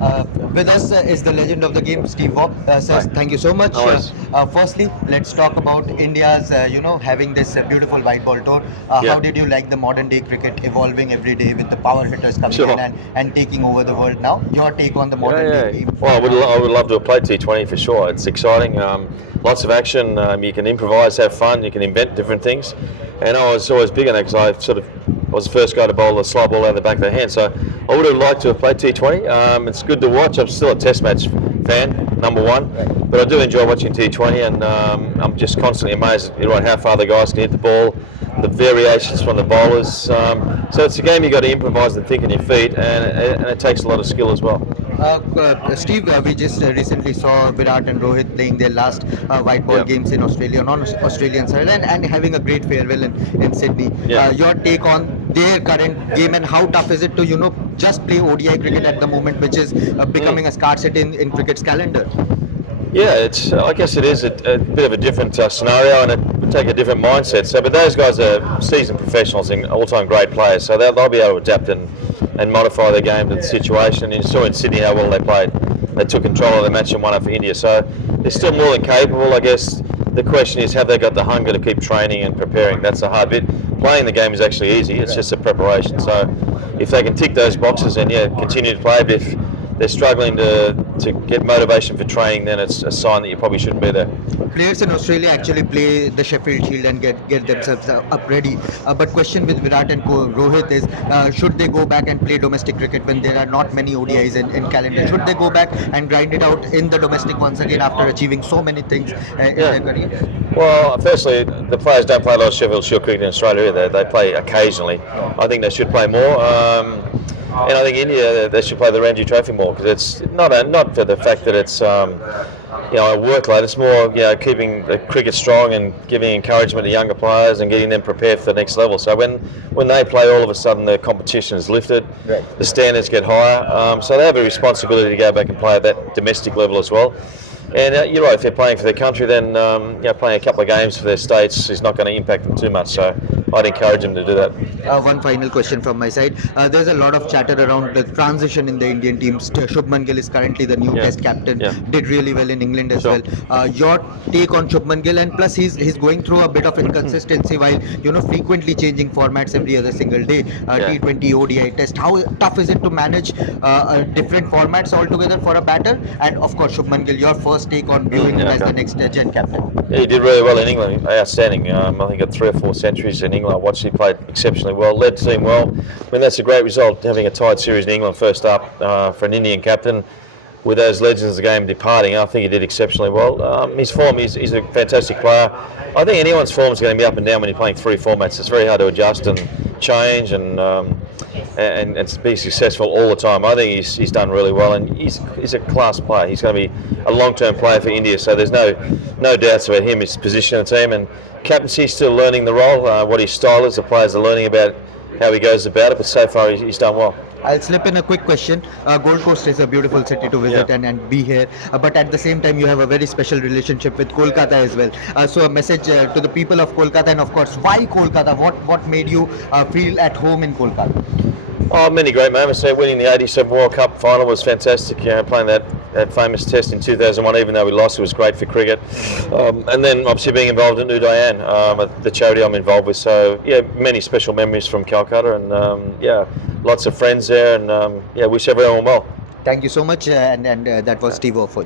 With us is the legend of the game, Steve Waugh. Sir, thank you so much. Firstly, let's talk about India's, having this beautiful white ball tour. How did you like the modern day cricket evolving every day with the power hitters coming in and taking over the world now? Your take on the modern day game? Well, I would love to have played T20 for sure. It's exciting. Lots of action. You can improvise, have fun. You can invent different things. And I was always big on that because I was the first guy to bowl the slide ball out of the back of the hand. So I would have liked to have played T20. It's good to watch. I'm still a Test match fan, number one, but I do enjoy watching T20, and I'm just constantly amazed at how far the guys can hit the ball, the variations from the bowlers. So it's a game you got to improvise and think on your feet, and it takes a lot of skill as well. Steve, we just recently saw Virat and Rohit playing their last white ball games in Australia, on Australian side, and having a great farewell in Sydney. Your take on their current game, and how tough is it to just play ODI cricket at the moment, which is becoming a scarcity in cricket's calendar? Yeah, I guess it is a bit of a different scenario, and it would take a different mindset. So, but those guys are seasoned professionals and all-time great players, so they'll be able to adapt and modify their game to the situation. And you saw in Sydney how well they played. They took control of the match and won it for India. So they're still more than capable. I guess the question is, have they got the hunger to keep training and preparing? That's the hard bit. Playing the game is actually easy. It's just a preparation. So if they can tick those boxes and continue to play, but if they're struggling to get motivation for training, then it's a sign that you probably shouldn't be there. Players in Australia actually play the Sheffield Shield and get themselves up ready. But question with Virat and Rohit is, should they go back and play domestic cricket when there are not many ODIs in calendar? Should they go back and grind it out in the domestic once again after achieving so many things in their career? Well, firstly, the players don't play a lot of Sheffield Shield cricket in Australia either. They play occasionally. I think they should play more. And I think India, they should play the Ranji Trophy more, because it's not for the fact that it's a workload. It's more keeping the cricket strong and giving encouragement to younger players and getting them prepared for the next level. So when they play, all of a sudden the competition is lifted, the standards get higher. So they have a responsibility to go back and play at that domestic level as well. And you're right, if they're playing for their country, then playing a couple of games for their states is not going to impact them too much. So I'd encourage them to do that. One final question from my side. There's a lot of chatter around the transition in the Indian teams. Shubman Gill is currently the new Test captain. Did really well in England as well. Your take on Shubman Gill, and plus he's going through a bit of inconsistency while frequently changing formats every other single day. T20, ODI, Test. How tough is it to manage different formats altogether for a batter? And of course, Shubman Gill, your first take on viewing him as the next gen captain. Yeah, he did really well in England. Outstanding. I think he got 3 or 4 centuries in England. I watched him play exceptionally well, led the team well. I mean, that's a great result, having a tied series in England first up for an Indian captain. With those legends of the game departing, I think he did exceptionally well. His form, he's a fantastic player. I think anyone's form is going to be up and down when you're playing 3 formats. It's very hard to adjust and change and be successful all the time. I think he's done really well, and he's a class player. He's going to be a long-term player for India, so there's no doubts about him, his position in the team. And captaincy, still learning the role, what his style is. The players are learning about how he goes about it, but so far he's done well. I'll slip in a quick question. Gold Coast is a beautiful city to visit and be here, but at the same time you have a very special relationship with Kolkata as well. So a message to the people of Kolkata, and of course, why Kolkata? What made you feel at home in Kolkata? Oh, many great moments. Winning the '87 World Cup final was fantastic. Playing that famous Test in 2001, even though we lost, it was great for cricket. And then obviously being involved in Udayan, the charity I'm involved with. So many special memories from Calcutta, and lots of friends there, and wish everyone well. Thank you so much, and that was Steve Waugh.